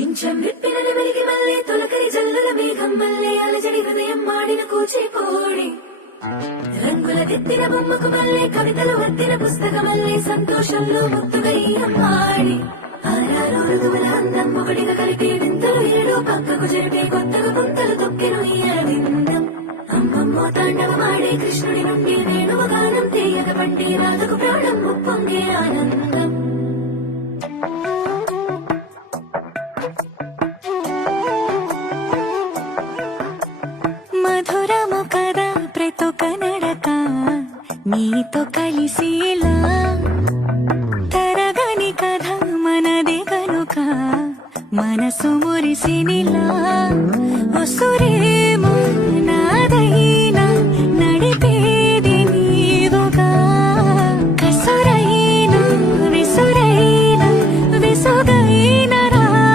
పింఛం విప్పిన వెలిగి మల్లే తొలకరి జల్లుల మేఘం మల్లే అలజడి హృదయం మాడిన కూచిపోడి రంగుల దిద్దిన బొమ్మకు మల్లే కవితలు వద్దిన పుస్తకమల్లే సంతోషంలో ముత్తుగయ్యమ్మాడి ఆరారు ఋతువుల అందం ఒకటిగా కలిపి వింతలు ఏడో పక్కకు జరిపే కొత్తగా గుంతలు తొక్కెను ఈ అరవిందం అమ్మమ్మో తాండవమాడే కృష్ణుడి నుండి వేణువ గానం తీయగ పండి రాధకు ప్రాణం ముప్పొంగే ఆనందం మధురము కదా ప్రతొక నడక నీతో కలిసేలా తరగని కథ మనదే కనుక మనసు మురిసినిలా ఒసురే